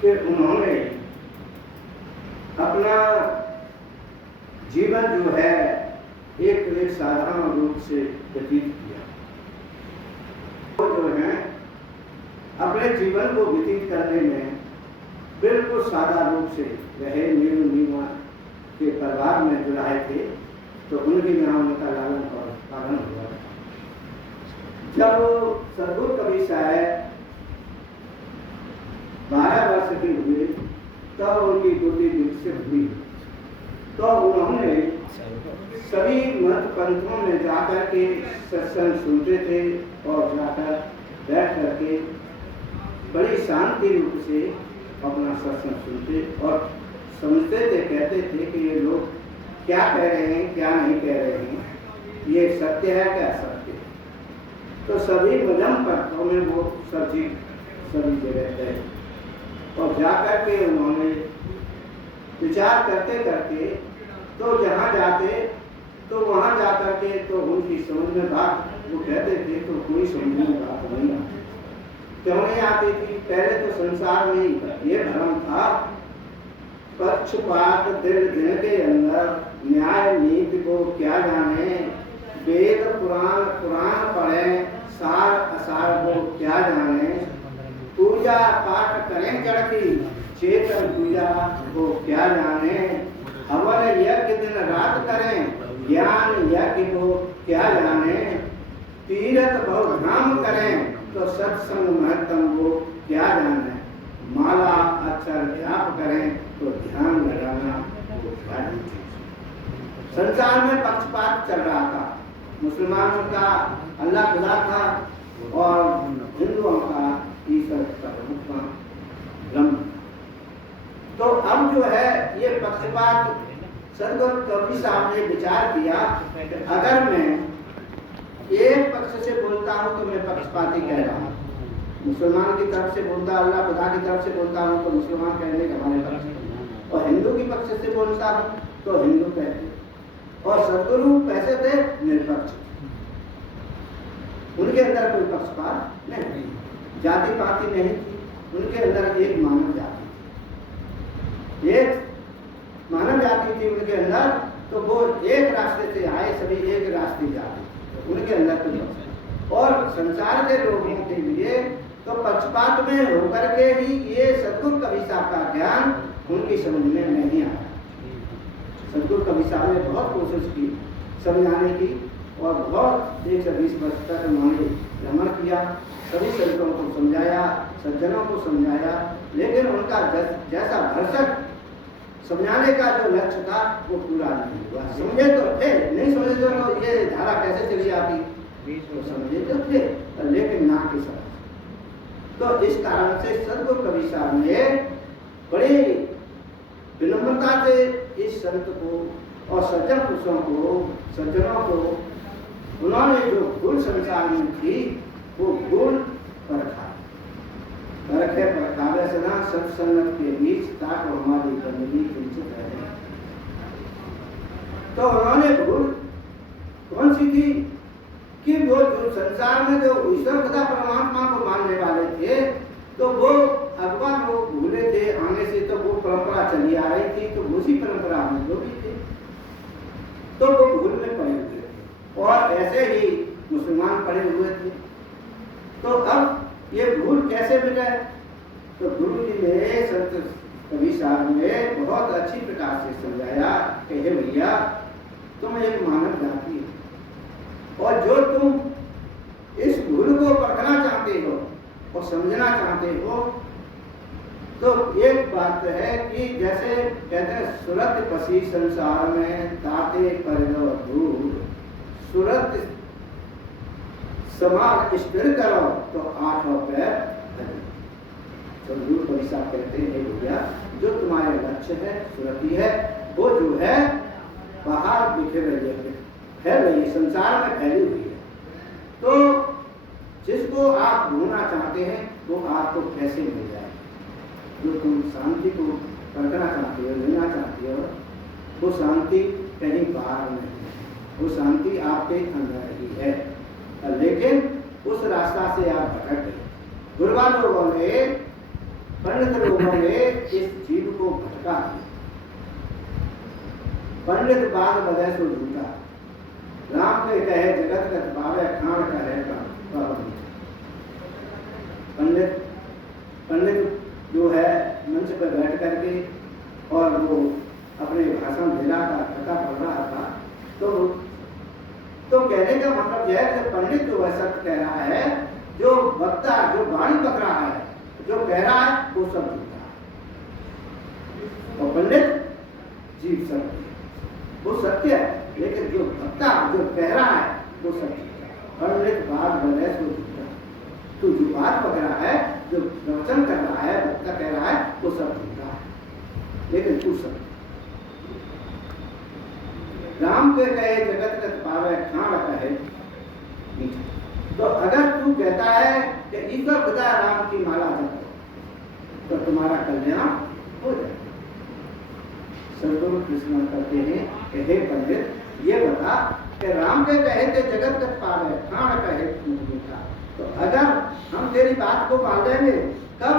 कि उन्होंने अपना जीवन जो है एक साधारण रूप से व्यतीत किया। वो जो है अपने जीवन को व्यतीत करने में बिल्कुल सादा रूप से रहे, नीलू नीमा के परिवार में जो आए थे, तो उनके यहाँ उनका लालन पालन हुआ। जब सदगुरु कबीर साहब 12 वर्ष के हुए तब उनकी बुद्धि विकसित हुई, तो उन्होंने सभी मत पंथों में जाकर के सत्संग सुनते थे और जाकर बैठ करके बड़ी शांति रूप से अपना सत्संग सुनते और समझते थे, कहते थे कि ये लोग क्या कह रहे हैं, क्या नहीं कह रहे हैं, ये सत्य है क्या असत्य है। तो सभी मजम पंथों में वो सभी जगह गए और जाकर के उन्होंने विचार करते करते तो जहाँ जाते तो वहाँ जाकर के तो उनकी समझ में बात वो कहते थे तो कोई समझ में बात नहीं आती। क्यों नहीं आती थी? पहले तो संसार में ये भ्रम था, पक्षपात दिल के अंदर, न्याय नीति को क्या जाने, वेद पुराण पढ़े, सार असार को क्या जाने, पूजा पाठ करें जड़ की, चेतन पूजा को क्या जाने, हवन यज्ञ दिन रात करें, ज्ञान यज्ञ को क्या जाने, तीर्थ बहु धाम करें तो सत्संग महत्तम वो क्या जाने, माला अक्षर जाप करें तो ध्यान लगाना वो क्या जाने। संसार में पक्षपात चल रहा था, मुसलमानों का अल्लाह खुदा था और हिंदुओं का ईश्वर का ब्रह्म। तो अब जो है ये पक्षपात सदगुरु कबीर साहब ने विचार किया कि अगर मैं एक पक्ष से बोलता हूँ तो मैं पक्षपाती कह रहा हूँ, मुसलमान की तरफ से बोलता, अल्लाह खुदा की तरफ से बोलता हूँ तो मुसलमान कहने के हमारे पक्ष, और हिंदू की पक्ष से बोलता हूँ तो हिंदू कहते। और सदगुरु कैसे थे? निरपक्ष, उनके अंदर कोई पक्षपात नहीं, जाति पाति नहीं थी, उनके अंदर एक मानव जाति थी, एक मानव जाति थी उनके अंदर। तो वो एक रास्ते से आए, सभी एक रास्ते जाते उनके अंदर कोई। और संसार के लोगों के लिए तो पक्षपात में होकर के ही ये सदगुरु कबीर साहब का ज्ञान उनकी समझ में नहीं आया। सदगुरु कबीर साहब ने बहुत कोशिश की समझाने की और बहुत 120 वर्ष तक उन्होंने भ्रमण किया, सभी संतों को समझाया, सज्जनों को समझाया, लेकिन उनका जैसा भरसक समझाने का जो लक्ष्य था वो पूरा नहीं हुआ। समझे तो थे, नहीं समझे तो ये धारा कैसे चली आती, तो समझे तो थे लेकिन ना के साथ। तो इस कारण से सदगुरु कबीर साहब ने बड़ी विनम्रता से इस संत को और सज्जन पुरुषों को, सज्जनों को, उन्होंने जो गुण संसार में थी वो गुण परखा, परखे परखावे सदा सत्संगत के बीच ताक हमारी बंदगी किंचित रहे। तो उन्होंने भूल कौन सी थी कि वो जो संसार में जो ईश्वर खुदा परमात्मा को मानने वाले थे तो वो अगवा लोग भूले थे आने से, तो वो परंपरा चली आ रही थी, तो उसी परंपरा में जो भी थे तो वो भूल में पड़े हुए थे और ऐसे ही मुसलमान पड़े हुए थे। तो अब ये भूल कैसे मिले? तो गुरु जी ने, संत कबीर साहब ने बहुत अच्छी प्रकार से समझाया कि हे भैया, तुम एक मानव जाति हो और जो तुम इस भूल को पकड़ना चाहते हो और समझना चाहते हो, तो एक बात है कि जैसे कहते हैं सुरत पसी संसार में ताते पर दूर, सुरत समाज स्थिर करो तो 8 पैर भजो। तो गुरु कबीर साहब कहते हैं भैया, जो तुम्हारे लक्ष्य है, सुरति है, वो जो है बाहर बिखर रही है, फैल रही है, संसार में फैली हुई है। तो जिसको आप ढूंढना चाहते हैं वो आपको कैसे मिल जाए? जो तुम शांति को परखना चाहते हो, लेना चाहते हो, वो शांति कहीं बाहर नहीं है, वो शांति आपके अंदर ही है। लेकिन उस रास्ता से आप भटक गए। गुरबा लोगों ने, पंडित लोगों ने इस जीव को भटका दिया। पंडित बाग बदे सो झूठा, राम के कहे जगत कत पावे, खान कहे पंडित जो है मंच पर बैठ करके और वो अपने भाषण देना का कथा पढ़ रहा था, तो कहने का मतलब यह है कि पंडित जो है सत्य कह रहा है, जो वक्ता जो वाणी बक रहा है, जो कह रहा है वो सब झूठा है। और पंडित जीव सत्य, वो सत्य है, लेकिन जो वक्ता जो कह रहा है वो सत्य है। पंडित बात बने सो झूठा, तो जो बात बक रहा है, जो प्रवचन कर रहा है, वक्ता कह रहा है वो सब झूठा है, लेकिन तू सत्य। राम के कहे जगत कत पावे, खान कहे मीठा। तो अगर तू कहता है कि ईश्वर खुदा राम की माला जपो, तो तुम्हारा कल्याण हो जाए। सदगुरु कृष्ण कहते हैं कि हे पंडित, ये बता कि राम के कहे थे जगत कत पावे, खान कहे मीठा। तो अगर हम तेरी बात को मान लेंगे कब?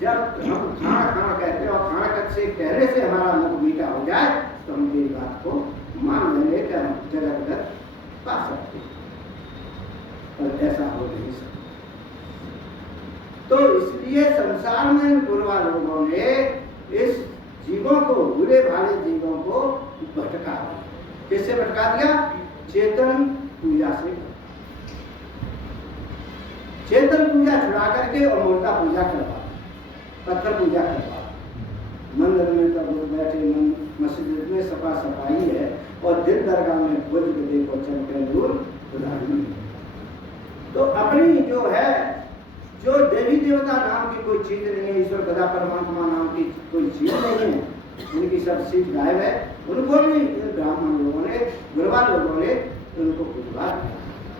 जब हम खाना खाना कहते हैं और खाना कत से कहने से हमारा मुख मीठा हो जाए, तो हम तेरी बात को मान लेंगे कि हम जगत पा सकते हैं, पर ऐसा हो नहीं सकता। तो इसलिए संसार में पूर्वा लोगों ने इस जीवों को, बुरे भाले जीवों को भटका दिया। किससे भटका दिया? चेतन पूजा से। चेतन पूजा छुड़ा करके और मूर्ता पूजा करवा, पत्थर पूजा करवा। मंदिर में तो लोग बैठे, मस्जिद में सफा सफाई है और दिल दरगाह में भोज देखो चमके नूर उदाहरण। तो अपनी जो है, जो देवी देवता नाम की कोई चीज नहीं है, ईश्वर गदा परमात्मा नाम की कोई चीज नहीं है, उनकी सब चीज गायब है। उनको भी ब्राह्मण लोगों ने, गुरुवार लोगों ने उनको पूजवा दिया।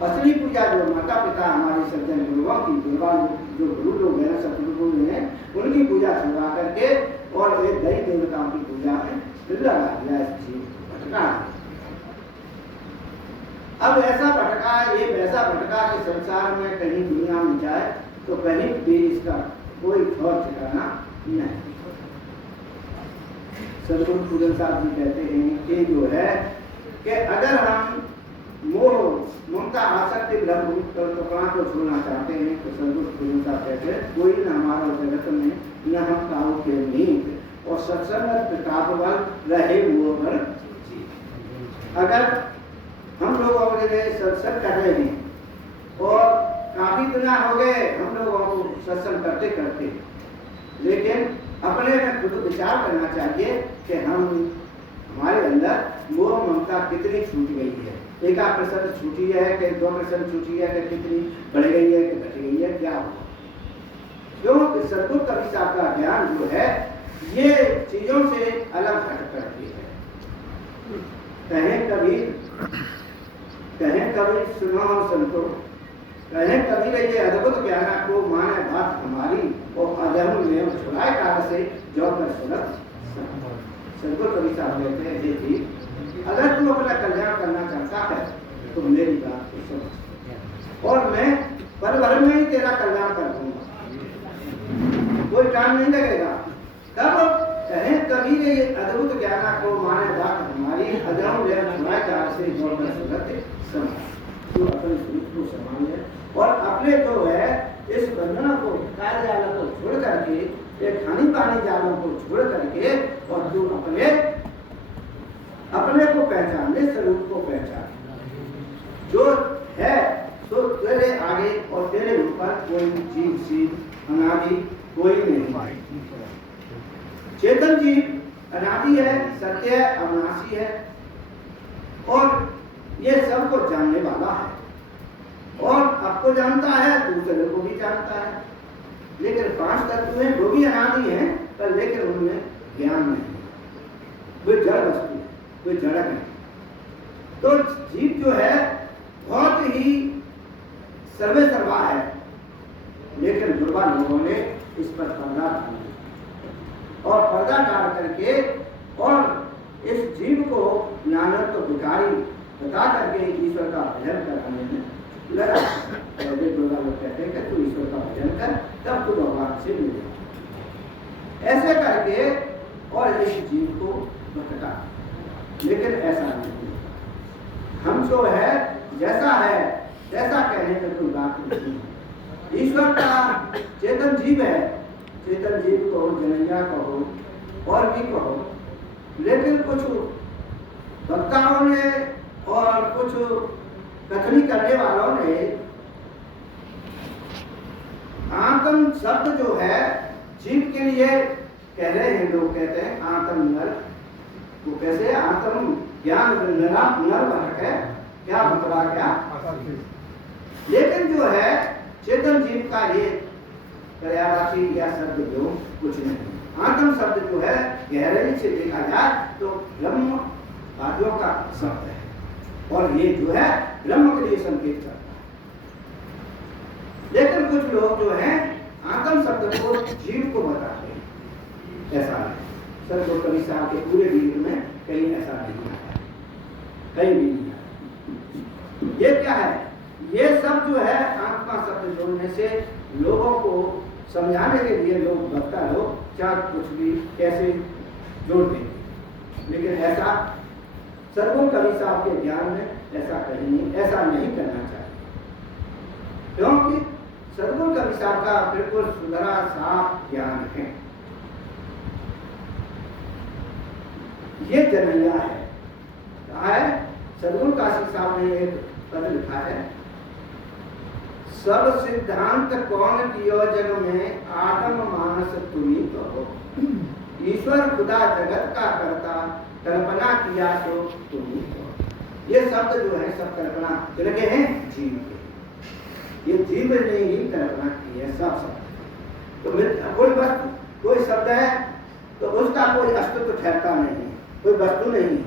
असली पूजा जो माता पिता हमारे सज्जन गुरुओं की, गुरुवार जो गुरु लोग हैं, सतगुरु हैं, उनकी पूजा छुड़ा करके और एक दई देवताओं की पूजा में लगा दिया, इस जीव भटका। अब ऐसा भटका, ये वैसा भटका कि संसार में कहीं दुनिया में जाए तो कहीं भी इसका कोई ठौर ठिकाना नहीं। सदगुरु पूजन साहब जी कहते हैं कि जो है कि अगर हम मोह ममता आसक्ति कल्पना को छोड़ना चाहते हैं तो सदगुरु पूजन साहब कहते हैं कोई न हमारा जगत में न हम काऊ के नींद और सत्संग तापवल रहे वो पर। अगर हम लोग अपने सत्संग कर रहे हैं और काफी दिन हो गए हम लोगों को सत्संग करते करते, लेकिन अपने में खुद विचार करना चाहिए कि हम हमारे अंदर मोह ममता कितनी छूट गई है। 1% छूटी है कि 2% छूटी है कि कितनी बढ़ गई है कि घट गई है, क्या हुआ? क्योंकि सदगुरु कबीर साहब का ज्ञान जो है ये चीजों से अलग हट करती है। कहें कबीर सुनो संतो, कहें कबीर ये अद्भुत ज्ञान को माने बात हमारी और अधर्म में छुड़ाए काल से जो कर सुनत। सदगुरु कबीर साहब कहते हैं जी, अगर तू अपना कल्याण करना चाहता है तो मेरी बात को समझ और मैं पल भर में ही तेरा कल्याण कर दूंगा, कोई टाइम नहीं लगेगा। तब कहें कबीर ये अद्भुत ज्ञान को माने बात हमारी अधर्म में छुड़ाए काल से जो कर सुनत समझ। तो अपने स्वरूप को संभाले और अपने जो है इस बंधन को, कार्य जालों को छोड़ करके, एक खानी पानी जालों को छोड़ करके और तू अपने को पहचाने, स्वरूप को पहचाने जो है। तो तेरे आगे और तेरे ऊपर कोई जीव सीध अनादि कोई नहीं। चेतन जीव अनादि है, सत्य है, अविनाशी है और ये सबको जानने वाला है और आपको जानता है, दूसरे को भी जानता है। लेकिन 5 तत्व हैं, वो भी अनादि हैं, पर लेकिन उनमें ज्ञान नहीं, वे जड़ वस्तु है, वे जड़क है। तो जीव जो है बहुत ही सर्वे सर्वा है, लेकिन दुर्बल लोगों ने इस पर पर्दा डाल और पर्दा डाल करके और इस जीव को नानक तो भिखारी बता करके ईश्वर का भजन कराने में लगा। लोग कहते हैं कि तू ईश्वर का भजन कर, तब तू भगवान से मिलेगा। ऐसे करके और इस जीव को भटका। लेकिन ऐसा नहीं, हम जो है जैसा है तैसा कहने में कोई बात नहीं है। ईश्वर का चेतन जीव है, चेतन जीव को जनैया कहो और भी कहो, लेकिन कुछ वक्ताओं ने और कुछ कथनी करने वालों ने आत्म शब्द जो है जीव के लिए कह रहे हैं, लोग कहते हैं आत्म नर, वो कैसे आत्म ज्ञान नर है, क्या मतलब क्या। लेकिन जो है चेतन जीव का ये पर्यायवाची या शब्द जो कुछ नहीं। आत्म शब्द जो है गहराई से देखा जाए तो ब्रह्म वादियों का शब्द है, और ये जो है ब्रह्म के लिए संकेत करता है। लेकिन कुछ लोग जो है आत्म शब्द को जीव को बताते हैं, ऐसा है। सर कवि साहब के पूरे वीर में कहीं ऐसा नहीं आता, कहीं भी नहीं आता। ये क्या है, ये सब जो है आत्मा शब्द जोड़ने से लोगों को समझाने के लिए लोग वक्ता लोग क्या कुछ भी कैसे जोड़ देंगे, लेकिन ऐसा सर्वों कवि साहब के ज्ञान में ऐसा कहीं नहीं, ऐसा नहीं करना चाहिए। क्योंकि सर्वों कवि साहब का बिल्कुल सुधरा साफ ज्ञान है। ये जनैया है, कहा है सदगुरु काशी साहब ने एक पद लिखा है, सब सिद्धांत कौन कियो जग में आत्म मानस तुम्ही कहो। ईश्वर खुदा जगत का करता कल्पना किया तो तुम्ही कहो। ये शब्द जो है सब कल्पना जिनके हैं जीव के, ये जीव ने ही कल्पना की है सब शब्द। तो कोई वस्तु कोई शब्द है तो उसका कोई अस्तित्व ठहरता नहीं है, कोई वस्तु नहीं है।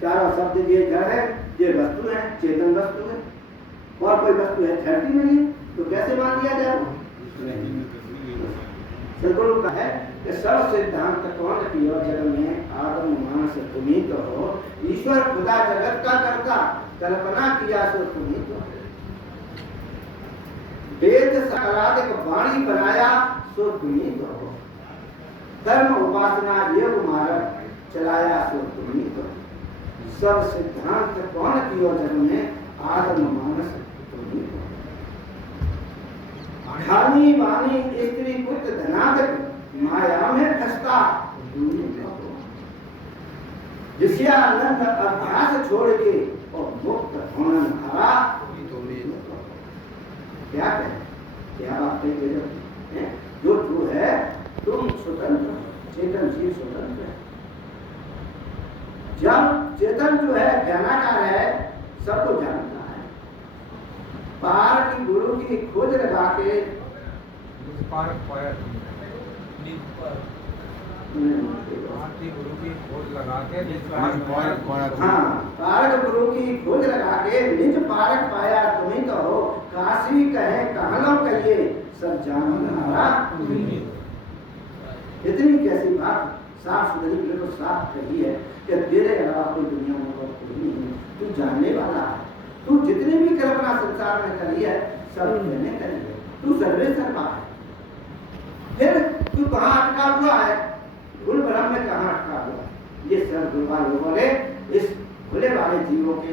चारों शब्द ये जड़ है, ये वस्तु है, चेतन वस्तु है, और कोई वस्तु है ठहरती नहीं है, तो कैसे मान लिया जाए। सदगुरु का है कि सर्व सिद्धांत कौन कियो जग में आत्म मानस तुम्ही तो हो। ईश्वर खुदा जगत का करता कल्पना किया सो तुम्ही तो हो। वेद सकारात्मक वाणी बनाया सो तुम्ही तो हो। धर्म उपासना योग मार्ग चलाया सो तुम्ही तो हो। सर्व सिद्धांत कौन कियो जग में आत्म मानस तुम्ही तो हो। धनी वाणी स्त्री पुत्र धनादक माया में फंसता विषयानंद अभ्यास छोड़ के और मुक्त होना हरा। क्या कहें, क्या बात है, जो जो है तुम स्वतंत्र, चेतन जीव स्वतंत्र है। जब चेतन जो है ज्ञानाकार है, सबको जानता है, पार की गुरु की खोज लगा के गुरु की खोज लगा के हाँ पारक गुरु की खोज लगा के निज पारक पाया तुम्ही तो हो। काशी कहे कहनो कहिए सब जानहारा। इतनी कैसी बात साफ सुथरी बिल्कुल साफ कही है कि तेरे अलावा कोई दुनिया में और कोई नहीं है, तू जानने वाला है। तू जितनी भी कल्पना संसार में करी है सब मैंने करी है, तू सर्वेसर्वा है। फिर तू कहाँ अटका हुआ है, गुण ब्रह्म में कहाँ अटका हुआ है। ये सब गुणवान लोगों ने इस खुले वाले जीवों के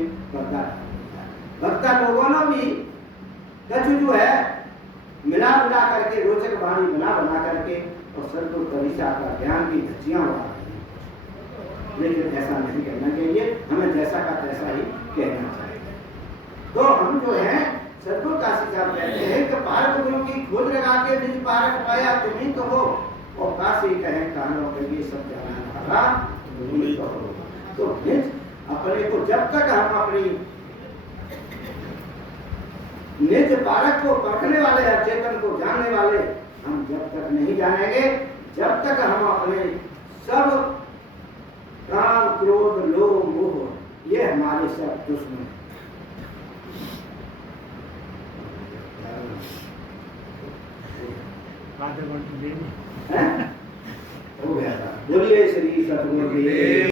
वक्ता लोगों ने भी कछु जो है मिला मिला करके रोचक वाणी बना बना करके और सदगुरु कवि साहब का ज्ञान की धज्जियां उड़ा रही हैं। लेकिन ऐसा नहीं करना चाहिए, हमें जैसा का तैसा ही कहना चाहिए। तो हम जो है सदगुरु काशी साहब कहते हैं कि पारक गुरु की खोज लगा के निज पारक पाया तुम्ही तो हो। और काशी कहे कहनो के लिए सब जानहारा तुम्ही तो हो। तो निज अपने को जब तक हम अपनी निज पारक को परखने वाले या चेतन को जानने वाले हम जब तक नहीं जानेंगे, जब तक हम अपने सब काम क्रोध लोभ मोह ये हमारे सब दुश्मन है। हो गया था। बोलिए श्री सतगुरु देव।